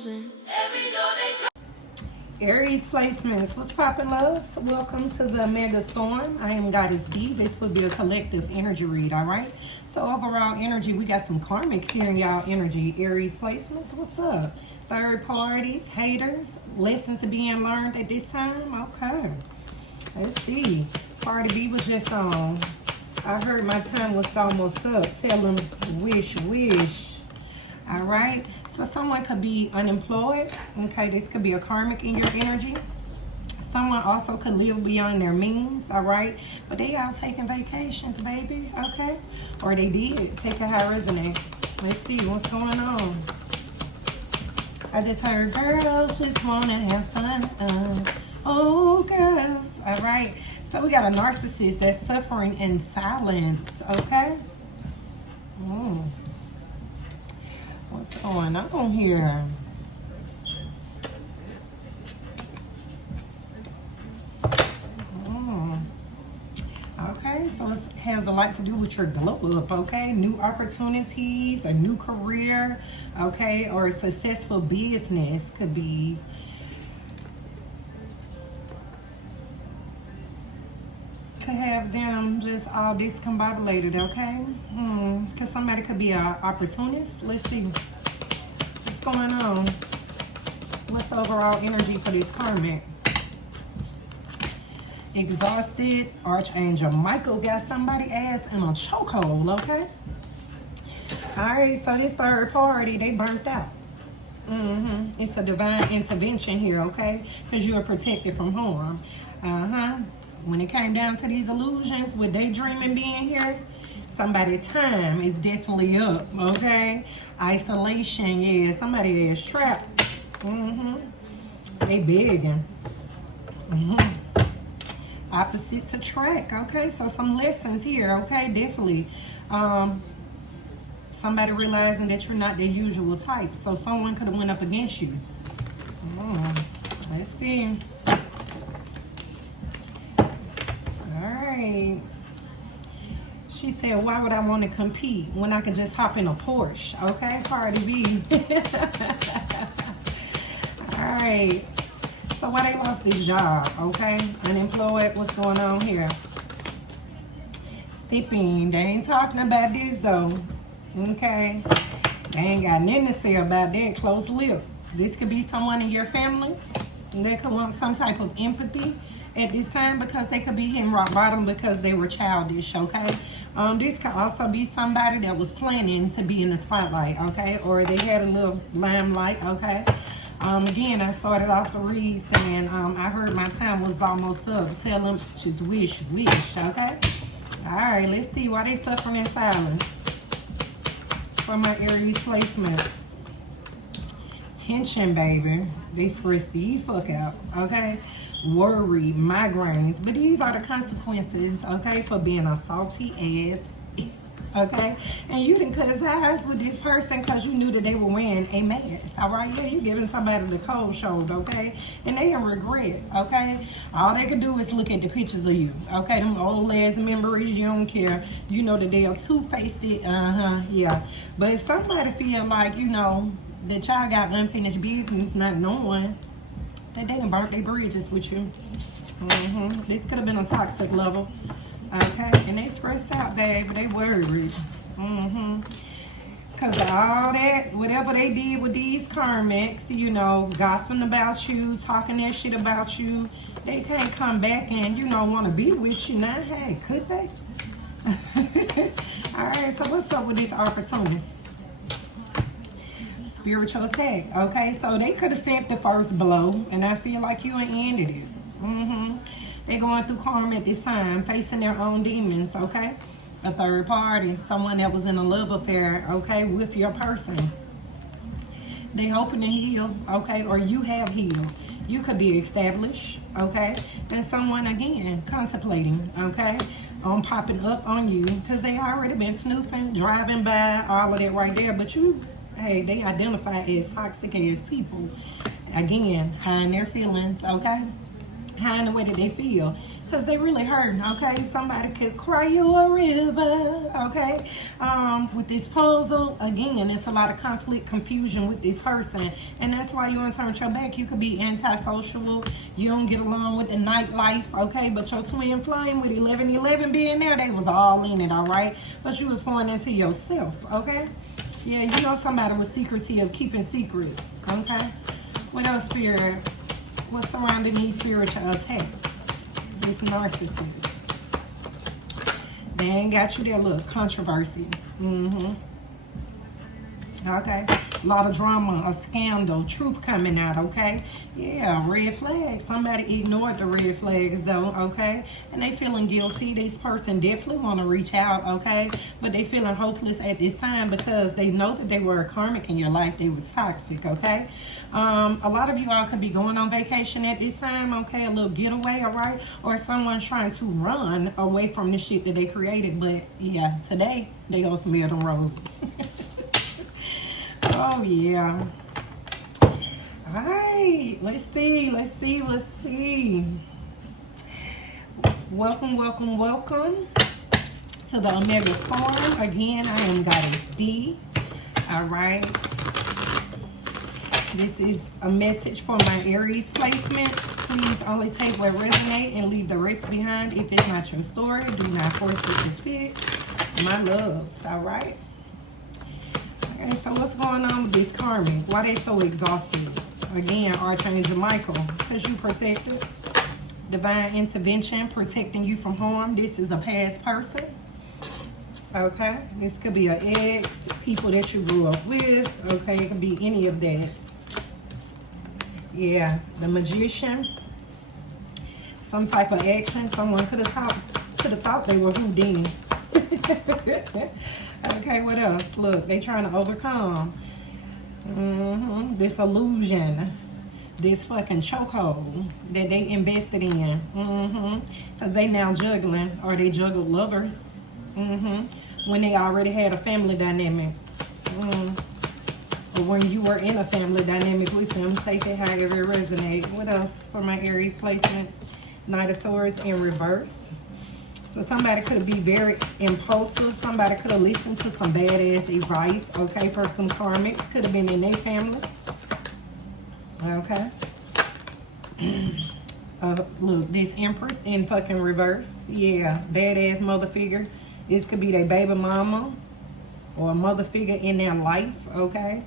losing. Every door they try. Aries placements, what's poppin', loves? Welcome to the mega storm. I am Goddess D. This will be a collective energy read, all right? So overall energy, we got some karmics here in y'all energy. Aries placements, what's up? Third parties, haters, lessons being learned at this time. Okay, let's see. Party B was just on. I heard my time was almost up. Tell them wish. All right. So someone could be unemployed. Okay, this could be a karmic in your energy. Someone also could live beyond their means, all right? But they out taking vacations, baby, okay? Or they did. Take a high resonate. Let's see what's going on. I just heard girls just want to have fun. Oh, girls. All right. So we got a narcissist that's suffering in silence, okay? What's going on here? Okay, so it has a lot to do with your glow up, okay? New opportunities, a new career, okay? Or a successful business could be. To have them just all discombobulated, okay? Because somebody could be an opportunist. Let's see what's going on. What's the overall energy for this karmic? Exhausted. Archangel Michael got somebody ass in a chokehold, okay? All right, so this third party, they burnt out. It's a divine intervention here, okay? Because you are protected from harm. When it came down to these illusions with daydreaming being here, somebody's time is definitely up, okay? Isolation, yeah, somebody is trapped. They begging. Opposites attract, okay? So some lessons here, okay? Definitely. Somebody realizing that you're not their usual type. So someone could have went up against you. Let's see. She said, why would I want to compete when I can just hop in a Porsche? Okay, Cardi B. All right. So why they lost this job? Okay, unemployed. What's going on here? Sipping. They ain't talking about this though. Okay. They ain't got nothing to say about that. Close lip. This could be someone in your family. They could want some type of empathy at this time because they could be hitting rock bottom because they were childish, okay? This could also be somebody that was planning to be in the spotlight, okay? Or they had a little limelight, okay? Again, I started off the read saying I heard my time was almost up. Tell them just wish, okay? All right, let's see why they suffering in silence for my Aries placements. Tension, baby. They stress the fuck out, okay? Worry, migraines, but these are the consequences, okay, for being a salty ass, okay? And you didn't cut eyes with this person because you knew that they were wearing a mask, all right? Yeah, you giving somebody the cold shoulder, okay? And they in regret, okay? All they can do is look at the pictures of you, okay? Them old ass memories, you don't care. You know that they are two-faced, yeah. But if somebody feel like, you know, that y'all got unfinished business, not knowing that they done burnt their bridges with you. This could have been a toxic level. Okay, and they stressed out, baby. They worried. Because of all that, whatever they did with these karmics, you know, gossiping about you, talking that shit about you, they can't come back and, you know, want to be with you now. Hey, could they? All right, so what's up with this opportunist? Spiritual attack, okay? So they could have sent the first blow, and I feel like you ain't ended it. They're going through karma at this time, facing their own demons, okay? A third party, someone that was in a love affair, okay, with your person. They hoping to heal, okay, or you have healed. You could be established, okay? And someone, again, contemplating, okay, on popping up on you because they already been snooping, driving by, all of that right there, but you... Hey, they identify as toxic as people. Again, hiding their feelings, okay? hiding the way that they feel. Because they really hurting, okay? Somebody could cry you a river, okay? With this puzzle, again, it's a lot of conflict, confusion with this person. And that's why you want to turn your back. You could be antisocial. You don't get along with the nightlife, okay? But your twin flame with 1111 being there, they was all in it, all right? But you was pouring into yourself, okay? Yeah, you know somebody was secretive, keeping secrets, okay? What else, Spirit? What's surrounding these spiritual attacks? This narcissist. They ain't got you there. Look, controversy. Okay. A lot of drama, a scandal, truth coming out, okay? Yeah, red flags. Somebody ignored the red flags, though, okay? And they feeling guilty. This person definitely want to reach out, okay? But they feeling hopeless at this time because they know that they were a karmic in your life. They was toxic, okay? A lot of you all could be going on vacation at this time, okay? A little getaway, all right? Or someone trying to run away from the shit that they created. But, yeah, today, they gonna smell them roses. Oh, yeah. All right. Let's see. Welcome to the Omega Storm. Again, I am Goddess D. All right. This is a message for my Aries placement. Please only take what resonates and leave the rest behind. If it's not your story, do not force it to fit. My loves. All right. Okay, so what's going on with this karmic? Why they so exhausted? Again, Archangel Michael, because you protected. Divine intervention, protecting you from harm. This is a past person. Okay, this could be an ex, people that you grew up with. Okay, it could be any of that. Yeah, the Magician. Some type of action. Someone could have thought they were Houdini. Okay, what else? Look, they trying to overcome this illusion, this fucking chokehold that they invested in. Because they now juggling, or they juggled lovers. When they already had a family dynamic. Or when you were in a family dynamic with them. Take it however it resonates. What else for my Aries placements? Knight of Swords in reverse. So somebody could be very impulsive. Somebody could have listened to some badass advice, okay, for some karmics. Could have been in their family. Okay. Look, this Empress in fucking reverse. Yeah, badass mother figure. This could be their baby mama or a mother figure in their life, okay?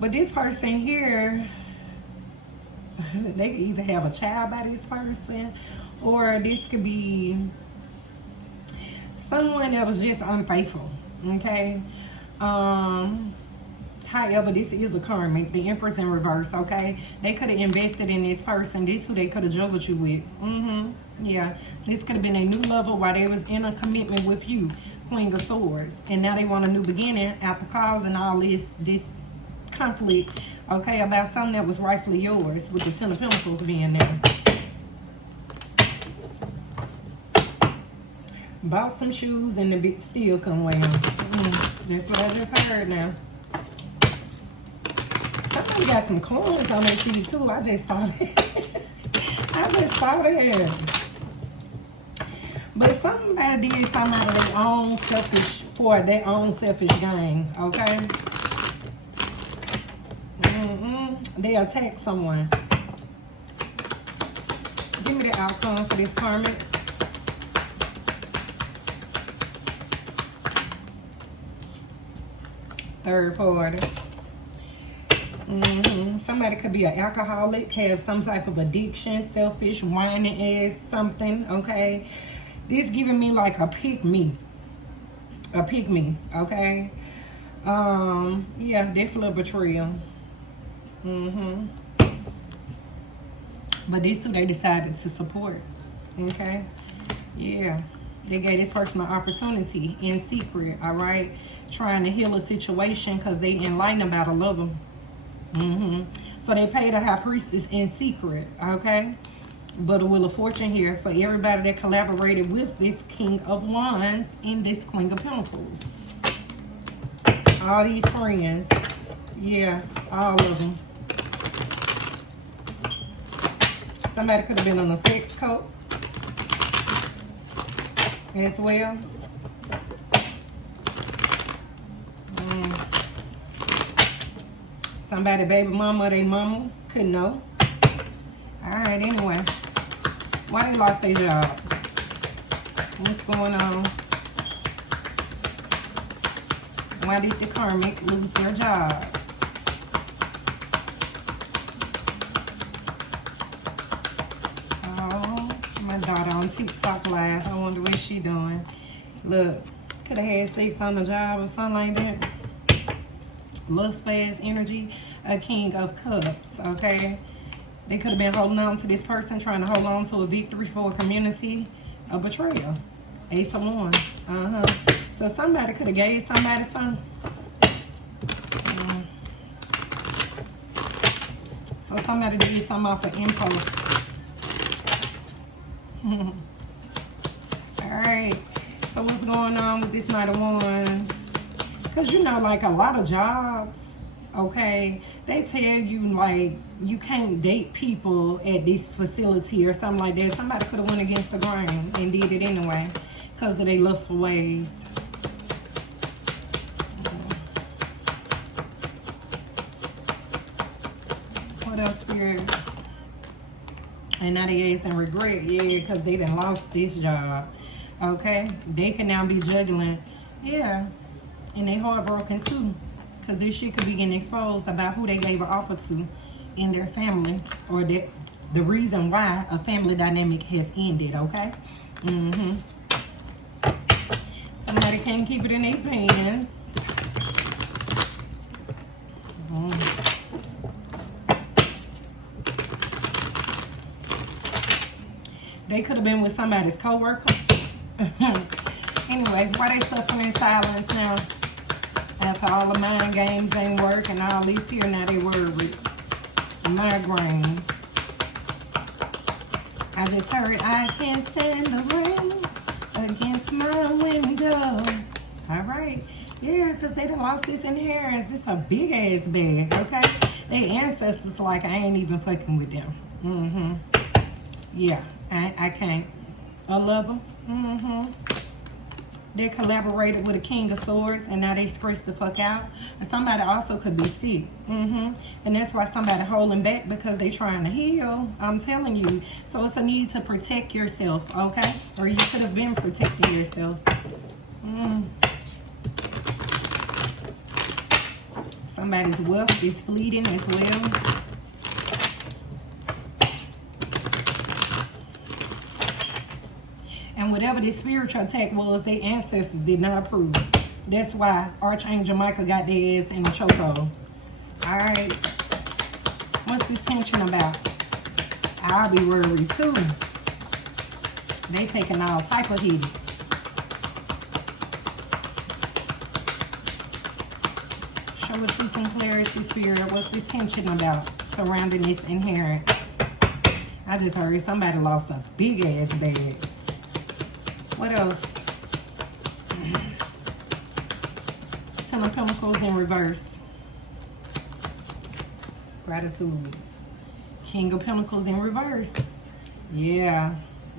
But this person here, they could either have a child by this person, or this could be someone that was just unfaithful, okay? However, this is a karmic, the Empress in reverse, okay? They could have invested in this person. This who they could have juggled you with. Yeah, this could have been a new lover while they was in a commitment with you, Queen of Swords. And now they want a new beginning after causing all this conflict, okay, about something that was rightfully yours, with the Ten of Pentacles being there. Bought some shoes and the bitch still couldn't wear them. That's what I just heard now. Somebody got some coins on their feet too. I just saw that. I just saw that. But somebody did something out of their own selfish, for their own selfish gain, okay? They attacked someone. Give me the outcome for this karmic. Third party. Somebody could be an alcoholic, have some type of addiction, selfish, whining ass something, okay? This giving me like a pick-me. A pick-me, okay? Yeah, definitely a betrayal. But these two, they decided to support, okay? Yeah, they gave this person an opportunity in secret, all right? Trying to heal a situation because they enlightened about a lover. So they paid a high priestess in secret, okay? But a Wheel of Fortune here for everybody that collaborated with this King of Wands and this Queen of Pentacles. All these friends. Yeah, all of them. Somebody could have been on a sex cult as well. Somebody baby mama or they mama couldn't know. Alright, anyway. Why they lost their job? What's going on? Why did the karmic lose their job? Oh, my daughter on TikTok live. I wonder what she doing. Look, could have had sex on the job or something like that. Lust fast energy, a king of cups, okay? They could have been holding on to this person, trying to hold on to a victory for a community, a betrayal. Ace of Wands, So somebody could have gave somebody something. So somebody did something off of impulse. Alright, so what's going on with this Knight of Wands? Because you know, like a lot of jobs, okay, they tell you like you can't date people at this facility or something like that. Somebody could have went against the grain and did it anyway because of their lustful ways. What else, Spirit? And now they asking regret, yeah, because they done lost this job. Okay, they can now be juggling, yeah. And they heartbroken too, because this shit could be getting exposed about who they gave an offer to in their family, or the reason why a family dynamic has ended, okay? Somebody can't keep it in their pants. They could have been with somebody's co-worker. Anyway, why they suffering in silence now? After all the mind games ain't work and all these here, now they worried. Migraines. I just heard I can't stand the rain against my window. Alright. Yeah, because they done lost this inheritance. It's a big ass bag, okay? Their ancestors like I ain't even fucking with them. Yeah, I can't. A lover. They collaborated with a King of Swords and now they stressed the fuck out. Or somebody also could be sick. And that's why somebody holding back, because they trying to heal. I'm telling you. So it's a need to protect yourself, okay? Or you could have been protecting yourself. Somebody's wealth is fleeting as well. And whatever this spiritual attack was, their ancestors did not approve. That's why Archangel Michael got their ass in the chokehold. Alright. What's this tension about? I'll be worried too. They taking all type of hits. Show us you some clarity, Spirit. What's this tension about surrounding this inheritance? I just heard somebody lost a big ass bag. What else? Ten of Pentacles in reverse. Gratitude. King of Pentacles in reverse. Yeah,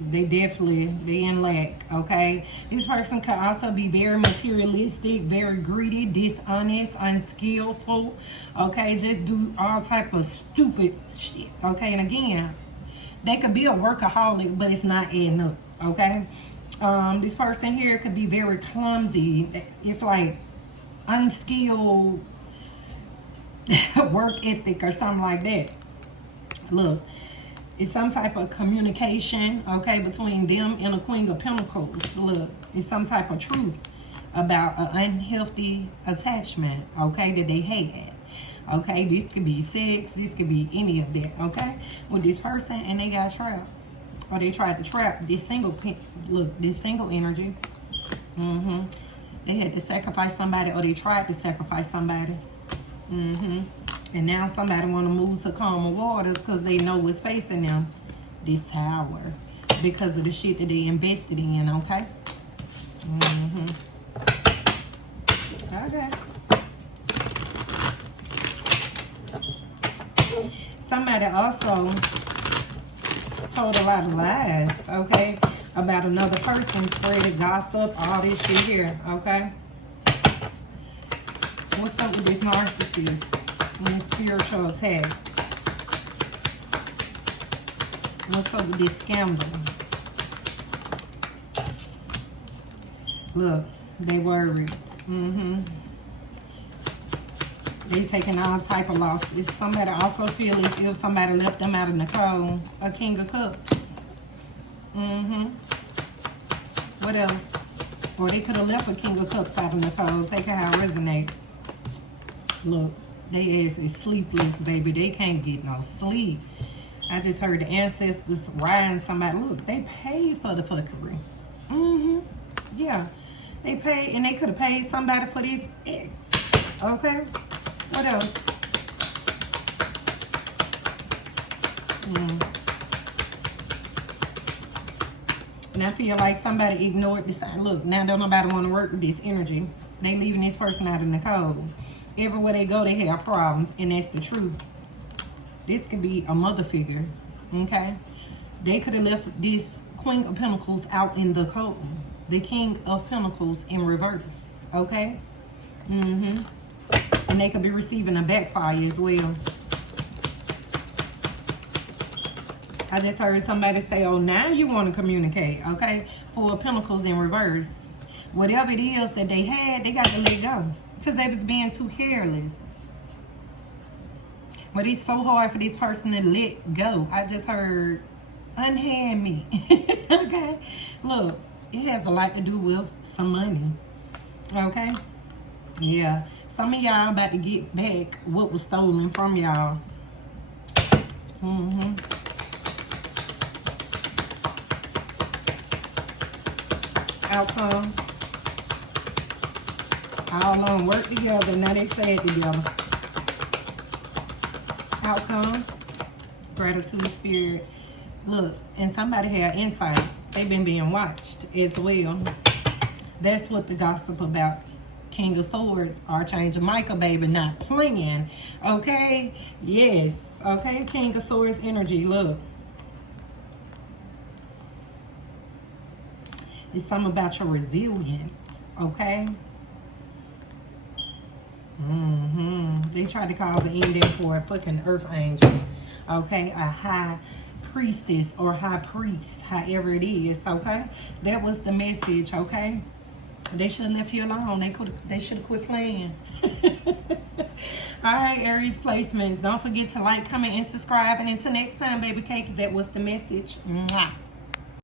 they in lack, okay? This person could also be very materialistic, very greedy, dishonest, unskillful, okay? Just do all type of stupid shit, okay? And again, they could be a workaholic, but it's not adding up, okay? This person here could be very clumsy. It's like unskilled work ethic or something like that. Look, it's some type of communication, okay, between them and a Queen of Pentacles. Look, it's some type of truth about an unhealthy attachment, okay, that they had. Okay, this could be sex, this could be any of that, okay, with this person, and they got trapped. Or they tried to trap this single, look, this single energy. They had to sacrifice somebody, or they tried to sacrifice somebody. And now somebody want to move to calmer waters because they know what's facing them. This tower. Because of the shit that they invested in, okay? Okay. somebody also told a lot of lies, okay, about another person, spreading gossip, all this shit here, okay? What's up with this narcissist and this spiritual attack? What's up with this scandal? Look, they worried. They taking all type of losses. Somebody also feel as if somebody left them out of the cold. A King of Cups. What else? Or they could have left a King of Cups out in the cold. Take how it resonate. Look, they ass is sleepless, baby. They can't get no sleep. I just heard the ancestors riding somebody. Look, they paid for the fuckery. Yeah. They paid, and they could have paid somebody for these eggs. Okay? What else? And I feel like somebody ignored this. Look, now don't nobody want to work with this energy. They leaving this person out in the cold. Everywhere they go, they have problems, and that's the truth. This could be a mother figure, okay? They could have left this Queen of Pentacles out in the cold. The King of Pentacles in reverse, okay? And they could be receiving a backfire as well. I just heard somebody say, oh, now you want to communicate, okay? Four of Pentacles in reverse. Whatever it is that they had, they got to let go. Because they was being too careless. But it's so hard for this person to let go. I just heard, unhand me. Okay? Look, it has a lot to do with some money. Okay? Yeah. Some of y'all about to get back what was stolen from y'all. Outcome. All of them work together. Now they stay together. Outcome. Gratitude, spirit. Look, and somebody had insight. They've been being watched as well. That's what the gossip about. King of Swords, Archangel Michael, baby, not playing. Okay? Yes. Okay? King of Swords energy. Look. It's something about your resilience. Okay? They tried to cause an ending for a fucking earth angel. Okay? A high priestess or high priest, however it is. Okay? That was the message. Okay? They should have left you alone. They should have quit playing. Alright, Aries placements. Don't forget to like, comment, and subscribe. And until next time, baby cakes, that was the message. Mwah.